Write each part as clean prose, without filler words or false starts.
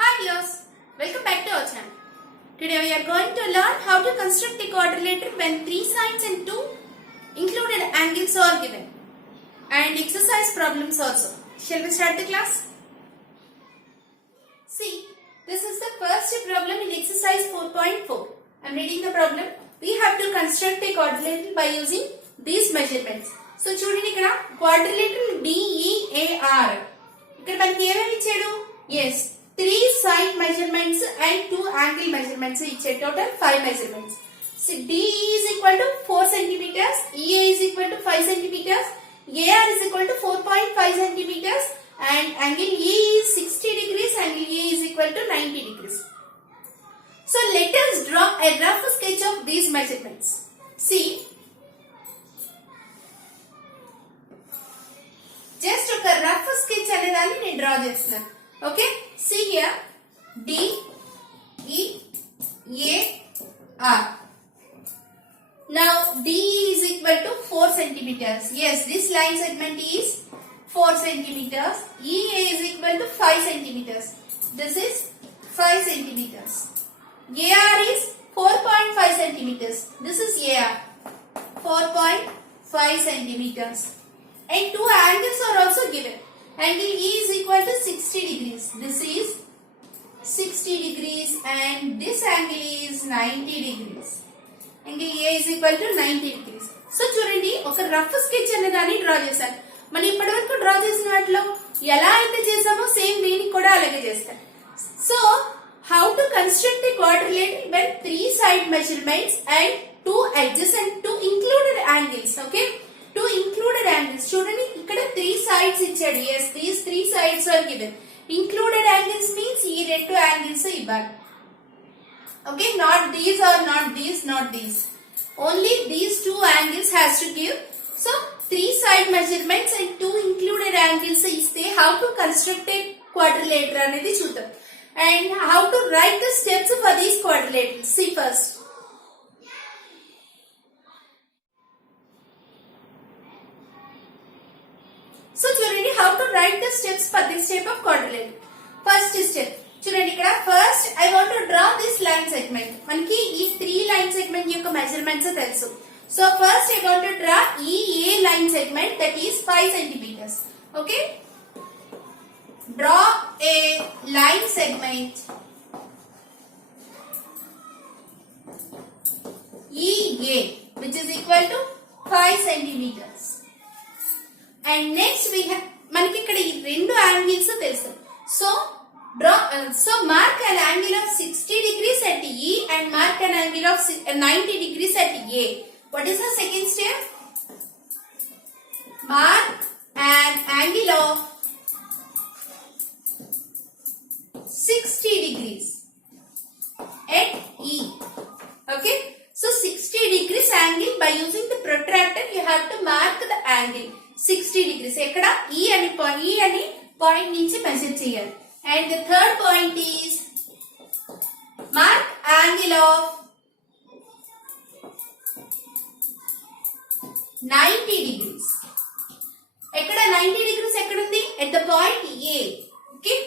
Hi viewers, welcome back to our channel. Today we are going to learn how to construct a quadrilateral when three sides and two included angles are given and exercise problems also. Shall we start the class? See, this is the first problem in exercise 4.4. I am reading the problem. We have to construct a quadrilateral by using these measurements. So చూడండి ఇక్కడ quadrilateral DEAR. ఇక్కడ మనకి ఏమేమి ఇచ్చాడు? Yes, 3 side measurements and 2 angle measurements ఇచ్చాడు. Total 5 measurements. So DE is equal to 4 centimeters, EA is equal to 5 centimeters, AR is equal to 4.5 centimeters and angle E is 60 degrees, angle A is equal to 90 degrees. So let us draw a rough sketch of these measurements. See, just ఒక rough sketch అనేదాన్ని నేను draw చేస్తున్నాను. Okay, see here D E A R. Now DE is equal to 4 centimeters. Yes, this line segment is 4 centimeters. EA is equal to 5 centimeters. This is 5 centimeters. AR is 4.5 centimeters. This is AR, 4.5 centimeters. And two angles are also given. Angle E is equal to 60 degrees. This is 60 degrees and this angle is 90 degrees. Angle A is equal to 90 degrees. So చూడండి, ఒక rough sketch అనేదాన్ని draw చేశాను. మనం ఇప్పటివరకు draw చేసిన వాటిలో ఎలా అయితే చేసామో సేమ్ దీనికి కూడా అలాగే చేస్తాం. So how to construct a quadrilateral when 3 side measurements and 2 edges and 2 included angles. Okay, 2 included angles. చూడండి, ఇక్కడ 3 sides ఇచ్చాడు. Yes, these 3 sides are given. Included angles means ఈ రెండు angles ఇవ్వాలి. Okay, not these or not these, not these. Only these 2 angles has to give. So 3 side measurements and 2 included angles ఇస్తే how to construct a quadrilateral అనేది చూద్దాం. And how to write the steps for these quadrilaterals. See first. So చూడండి, how to write the steps for this type of quadrilateral. First step. చూడండి, ఇక్కడ first I want to draw this line segment. మనకి ఈ 3 line segment యొక్క measurements తెలుసు. So first I want to draw ఈ A line segment that is 5 centimeters. Okay, draw a line segment EA which is equal to 5 centimeters. And next we have, మనకి ఇక్కడ ఈ రెండు angles తెలుసు. So mark an angle of 60 degrees at E and mark an angle of 90 degrees at A. What is the second step? Mark an angle of 60 degrees at E. Okay, so 60 degrees angle, by using the protractor you have to mark the angle 60 degrees. ఎక్కడ E అని point నుంచి measure చేయాలి. And the third point is mark angle of 90 degrees. ఎక్కడ 90 degrees ఎక్కడ ఉంది? At the point A. Okay,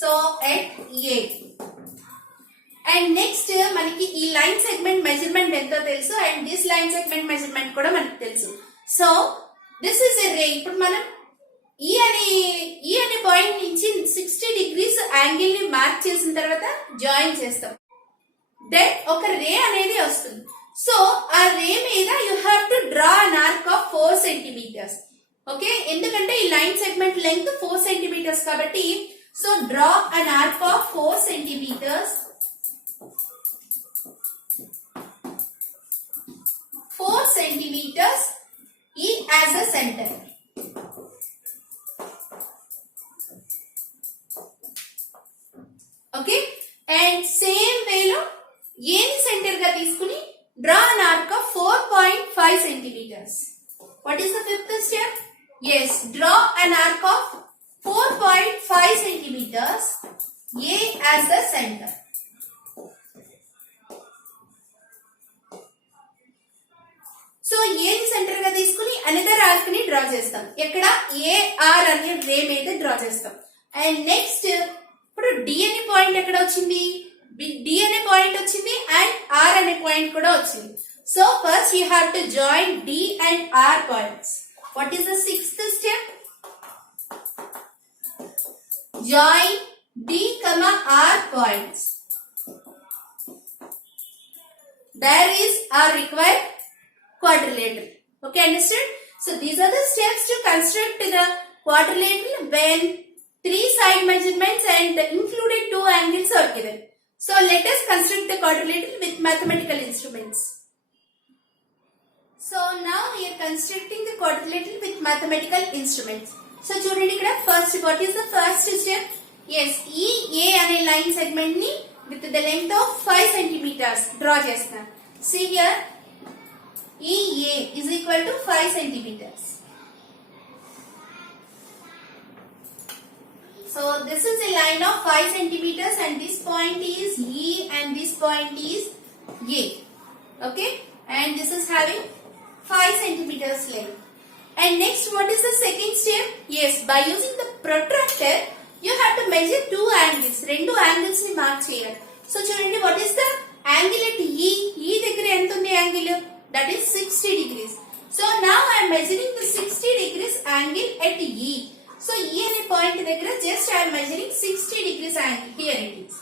so at A. And next మనకి ఈ line segment measurement ఎంతో తెలుసు and this line segment measurement కూడా మనకు తెలుసు. So this is a ray. ఇప్పుడు మనం ఈ అనే పాయింట్ నుంచి 60 degrees యాంగిల్ ని మార్క్ చేసిన తర్వాత జాయిన్ చేస్తాం. దెన్ ఒక రే అనేది వస్తుంది. సో ఆ రే మీద you have to draw an arc of 4 centimeters. Okay, ఎందుకంటే ఈ లైన్ సెగ్మెంట్ లెంగ్త్ 4 centimeters కాబట్టి so draw an arc of 4 centimeters. 4 centimeters E as a center. Okay, and same way లో A ని సెంటర్ గా తీసుకుని draw an arc of 4.5 centimeters. What is the fifth step? Yes, draw an arc of 4.5 centimeters A as the center. So A ని centre గా తీసుకుని another arc ని draw చేస్తాం. ఎక్కడ AR అనే రే మీద డ్రా చేస్తాం. అండ్ నెక్స్ట్ ఇప్పుడు D అనే పాయింట్ ఎక్కడ వచ్చింది, D అనే పాయింట్ వచ్చింది అండ్ R అనే పాయింట్ కూడా వచ్చింది. So first you have to join D and R points. What is the sixth step? Join D, R points. There is our required quadrilateral. Okay, understood? So these are the steps to construct the quadrilateral when 3 side measurements and the included 2 angles are given. So let us construct the quadrilateral with mathematical instruments. So now we are constructing the quadrilateral with mathematical instruments. So చూడండి ఇక్కడ first, what is the first step? Yes, EA అనే line segment ని with the length of 5 centimeters draw చేస్తాను. See here, EA is equal to 5 centimeters. So this is a line of 5 centimeters and this point is E and this point is A. Okay, and this is having 5 centimeters length. And next, what is the second step? Yes, by using the protractor, you have to measure 2 angles. Rendu angles ni mark cheyali. So chudandi, what is the angle at E? E దగ్గర ఎంత ఉంది angle? That is 60 degrees. So now I am measuring the 60 degrees angle at E. So E అనే point దగ్గర just I am measuring 60 degrees angle. Here it is.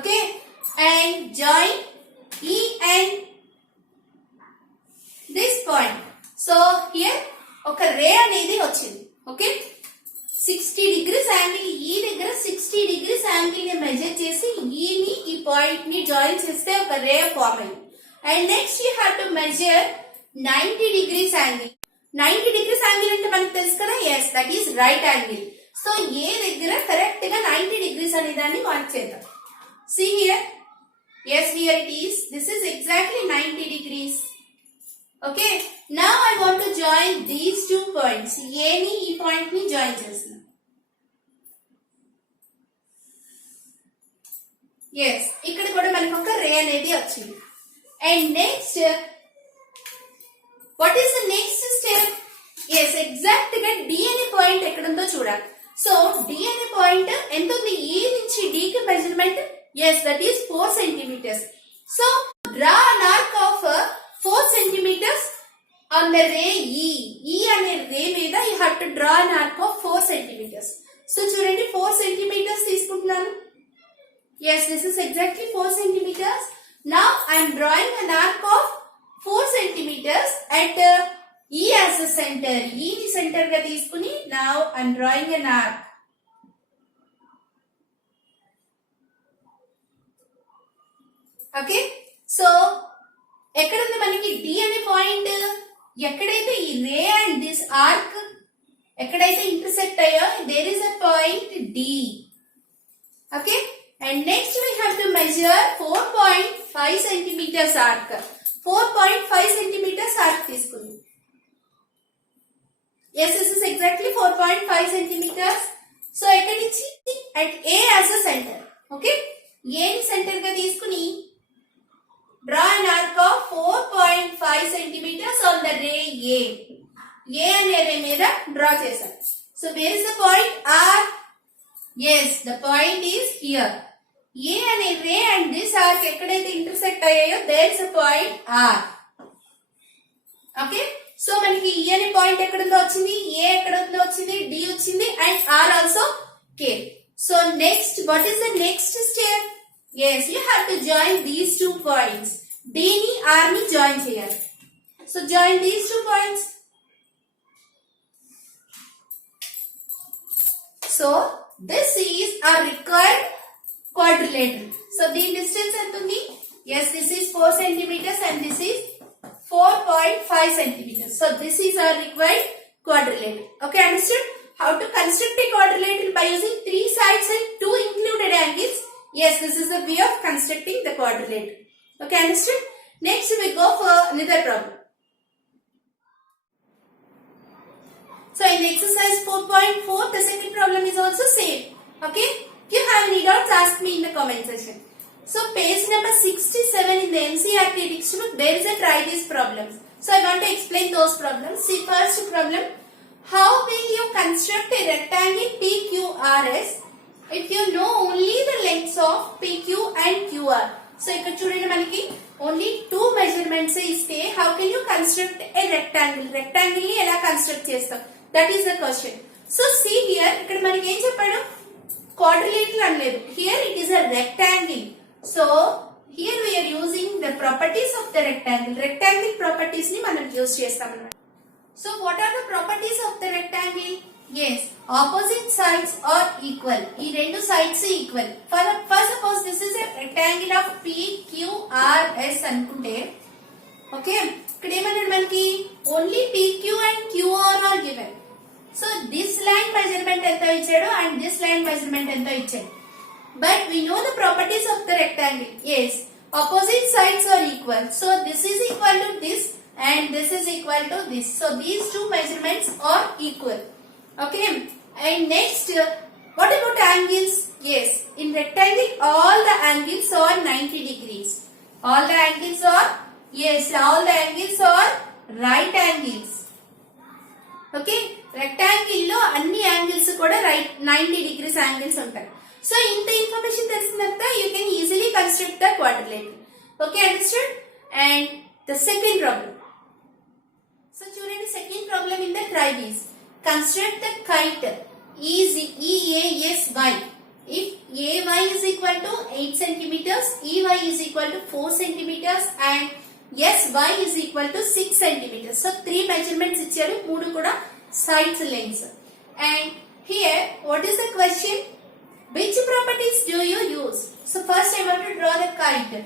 Okay, and join E and this point. So here ఒక రే అనేది వచ్చింది. Okay, 60 degrees angle ఈ దగ్గర 60 degrees angle ని measure చేసి ఈ ని ఈ పాయింట్ ని జాయిన్ చేస్తే ఒక రే ఫార్మ్ అయింది. And next you have to measure 90 degrees angle. 90 degrees angle అంటే మనకు తెలుసు కదా, yes, that is right angle. So A దగ్గర కరెక్ట్ గా 90 degrees అనే దాన్ని మార్క్ చేద్దాం. See here, yes, here it is. This is exactly 90 degrees. Okay, now I want to join these 2 points. A ni ee point ni join chestunna. Yes, ikkada kuda manaku oka ray anedi vachindi. And next, what is the next step? Yes, exact ga D ane point ekkadundo chudali. So D ane point ఎంత ఉంది, E నుంచి D కి measurement, yes, that is 4 centimeters. So draw an arc of 4 centimeters on the ray E. E అనే రే మీద you have to draw an arc of 4 centimeters. So చూడండి 4 centimeters తీసుకుంటున్నాను. Yes, this is exactly 4 centimeters. Now I am drawing an arc of 4 centimeters at E as a center. E ని center గా తీసుకుని now I am drawing an arc. Okay, so ఎక్కడ ఉంది మనకి D అనే point? ఎక్కడైతే ఈ రే అండ్ దిస్ ఆర్క్ ఎక్కడైతే ఇంటర్సెక్ట్ అయ్యో there is a point D. Okay, and next we have to measure 4.5 centimeters arc. 4.5 centimeters arc తీసుకుంది. yes, this is exactly 4.5 centimeters. So ఎక్కడి నుంచి? at A as a center. Okay, A ని centre గా తీసుకుని draw an arc of 4.5 centimeters on the ray A. A అనే రే మీద draw చేశాం. So where is the point? R. Yes, the point is here. A అనే రే and this arc ఎక్కడైతే intersect అయ్యాయో there is a point R. Okay, so మనకి E అనే point ఎక్కడుందో వచ్చింది, A ఎక్కడుందో వచ్చింది, D వచ్చింది and R also came. So next, what is the next step? Yes, you have to join these 2 points. D ni R ni join cheyali. So join these 2 points. So this is our required quadrilateral. So the distance entundi? Yes, this is 4 centimeters and this is 4.5 centimeters. So this is our required quadrilateral. Okay, understood? How to construct a quadrilateral by using 3 sides and 2 included angles. Yes, this is the way of constructing the quadrilateral. Okay, understood? Next we go for another problem. So in exercise 4.4, the second problem is also same. Okay? If you have any doubts, ask me in the comment section. So page number 67 in the NCERT textbook, there is a try these problems. So I want to explain those problems. See, first problem. How will you construct a rectangle PQRS if you know only the lengths of PQ and QR. So ఇక్కడ చూడండి మనకి only two measurements ఇస్తే how can you construct a rectangle? Rectangle ని ఎలా construct చేస్తాం? That is the question. So see here, ఇక్కడ మనకి ఏం చెప్పాడు? Quadrilateral అనలేదు. Here it is a rectangle. So here we are using the properties of the rectangle. Rectangle properties ని మనం యూస్ చేస్తాం అన్నమాట. So what are the properties of the rectangle? Yes, opposite sides are equal. ఈ రెండు sides equal. First suppose this is a rectangle of PQRS అనుకుంటే, okay, ఇక్కడ ఏమన్నాడు మనకి only PQ and QR are given. So this line measurement ఎంత ఇచ్చాడు and this line measurement ఎంత ఇచ్చాడు. But we know the properties of the rectangle. Yes, opposite sides are equal. So this is equal to this and this is equal to this. So these two measurements are equal. Okay, and next, what about angles? Yes, in rectangle all the angles are 90 degrees. All the angles are, yes, all the angles are right angles. Okay, rectangle లో అన్ని angles కూడా right 90 degrees angles ఉంటాయి. So ఇంత information తెలిసిన తర్వాత you can easily construct the quadrilateral. Okay, understood? And the second problem. So చూడండి, second problem in the try this. Construct the kite EASY. If AY is equal to 8 centimeters, EY is equal to 4 centimeters and SY is equal to 6 centimeters. So 3 measurements ఇచ్చారు, 3 కూడా sides lengths. And here what is the question? Which properties do you use? So first I want to draw the kite.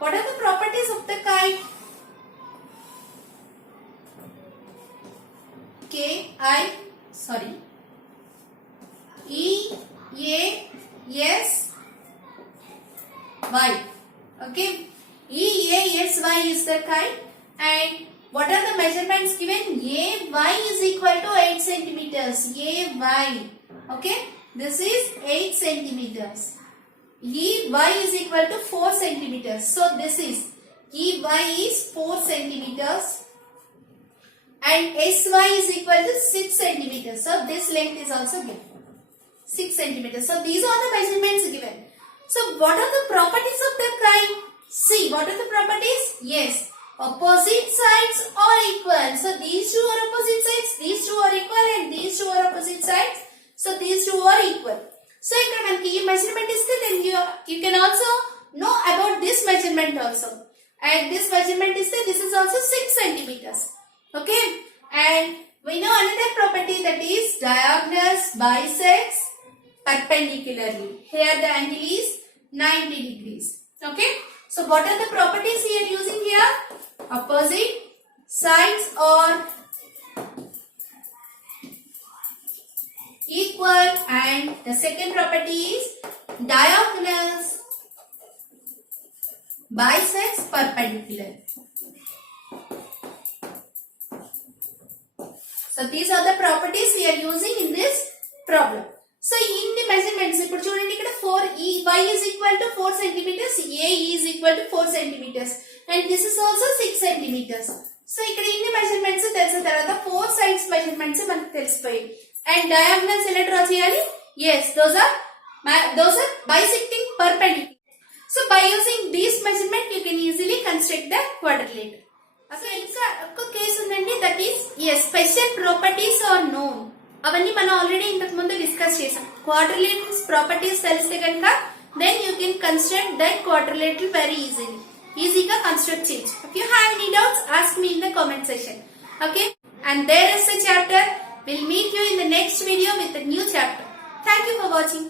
What are the properties of the kite? EASY. Okay, EASY is the kite. And what are the measurements given? AY is equal to 8 centimeters. AY. Okay, this is 8 centimeters. EY is equal to 4 centimeters. So this is EY is 4 centimeters. And SY is equal to 6 centimeters. So this length is also given. 6 centimeters. So these are the measurements given. So what are the properties of the kite? See, what are the properties? Yes, opposite sides are equal. So these two are opposite sides, these two are equal and these two are opposite sides. So these two are equal. So ఇక్కడ మనకి ఈ measurement ఇస్తే then you can also know about this measurement also. And this measurement ఇస్తే this is also 6 centimeters. Okay, and we know another property, that is diagonals bisects perpendicularly. Here the angle is 90 degrees. Okay, so what are the properties we are using here? Opposite sides are equal and the second property is diagonals bisects perpendicular. So these are the properties we are using in this problem. So in the measurements, ఇప్పుడు చూడండి, ఇక్కడ 4 y is equal to 4 centimeters, a is equal to 4 centimeters and this is also 6 centimeters. So ఇక్కడ ఇన్ని measurements తెలిసిన తర్వాత 4 sides measurements మనకు తెలిసిపోయాయి. And diagonals ఎలా draw చేయాలి? Yes, those are bisecting perpendicular. So by using this measurement you can easily construct the quadrilateral. అసలు ఇంకా ఒక కేసు ఉందండి, that is special properties are known. అవన్నీ మనం ఆల్రెడీ ఇంతకు ముందు డిస్కస్ చేసాం. క్వాడ్రిలేటరల్స్ ప్రాపర్టీస్ తెలిస్తే కనుక then you can construct that quadrilateral very ఈజీగా కన్స్ట్రక్ట్ చేయొచ్చు. If you have any doubts ask me in the comment section. Okay, and there is the chapter. We'll meet you in the next video with a new chapter. Thank you for watching.